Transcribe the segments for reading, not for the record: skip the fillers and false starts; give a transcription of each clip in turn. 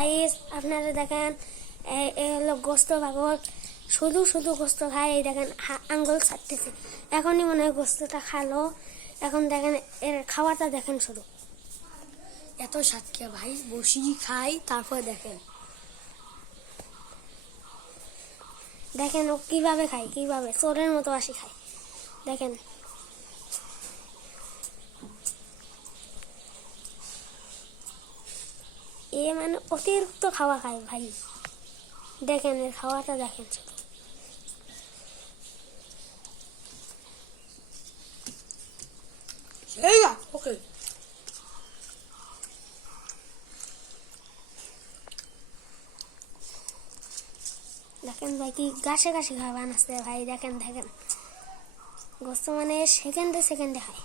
Guys আপনারা দেখেন এ হলো গোস্ত পাগল, শুধু শুধু গোস্ত খায়। এই দেখেন আঙ্গুল ছাড়তেছে, এখনই মনে হয় গোস্তটা খালো। এখন দেখেন এর খাওয়াটা দেখেন শুধু, এত সাতকে ভাই বসি খাই। তারপর দেখেন দেখেন ও কিভাবে খায়, কিভাবে চোরের মতো আসি খায়। দেখেন এ মানে অতিরিক্ত খাওয়া খায় ভাই। দেখেন এর খাওয়াটা দেখেন শুধু। ওকে দেখেন ভাই কি ঘাসে ঘাসে খাবার আসছে ভাই। দেখেন দেখেন গোস্ত মানে সেকেন্ডে সেকেন্ডে খায়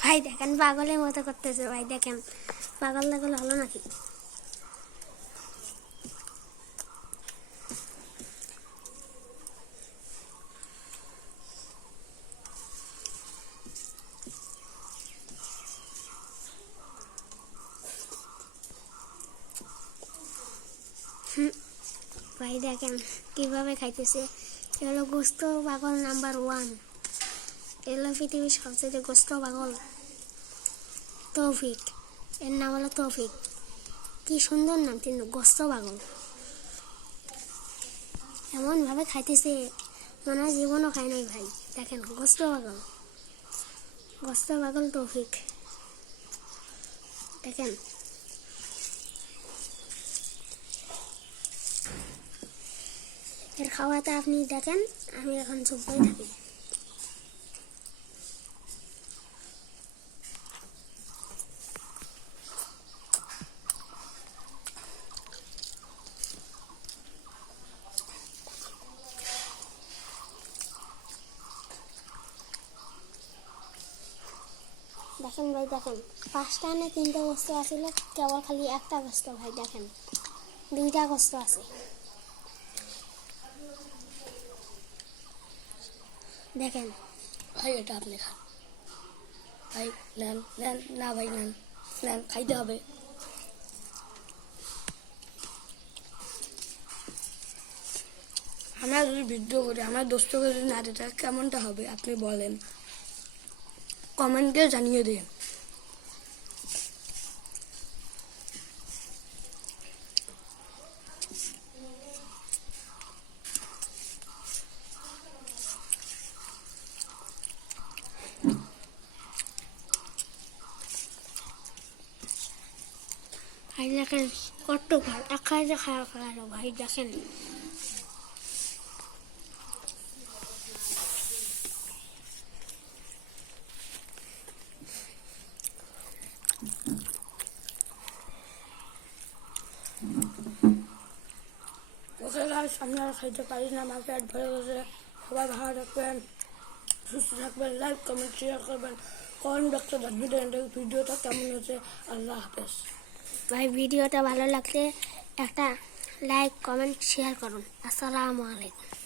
ভাই। দেখেন পাগলের মতো করতেছে ভাই। দেখেন পাগল লাগল হলো নাকি? ভাই দেখেন কিভাবে খাইতেছে। এগুলো গোস্ত পাগল নাম্বার 1। এগুলো পৃথিবীর সবচেয়ে গোস্ত পাগল তৌফিক। এর নাম হলো তৌফিক। কি সুন্দর নাম, কিন্তু গোস্ত পাগল। এমন ভাবে খাইতেছে মনে হয় জীবনও খায় নাই ভাই। দেখেন গোস্ত পাগল, গোস্ত পাগল তৌফিক। দেখেন এর খাওয়াটা আপনি দেখেন। আমি এখন চুপ করে থাকি। দেখেন ভাই দেখেন 5টা না 3টা গোস্ত আছিল, কেবল খালি একটা গোস্ত ভাই। দেখেন 2টা গোস্ত আছে। দেখেন ভাই এটা আপনি খান ভাই। নেন নেন না ভাই, নেন নেন, খাইতে হবে। আমরা যদি ভিডিও করি, আমার দোস্তকে যদি না দিতে কেমনটা হবে আপনি বলেন, কমেন্টে জানিয়ে দিন। ভাই দেখেন কত ভাই একা খাওয়া খাওয়া ভাই। দেখেন ওকে গাইস, আমি আর খাইতে পারি না, আমার পেট ভরে গেছে। সবাই ভালো থাকবেন, সুস্থ থাকবেন, লাইক কমেন্ট শেয়ার করবেন, কমেন্ট বক্সে জানিয়ে দেন ভিডিওটা কেমন হয়েছে। আল্লাহ হাফেজ ভাই। ভিডিওটা ভালো লাগলে একটা লাইক কমেন্ট শেয়ার করুন। আসসালামু আলাইকুম।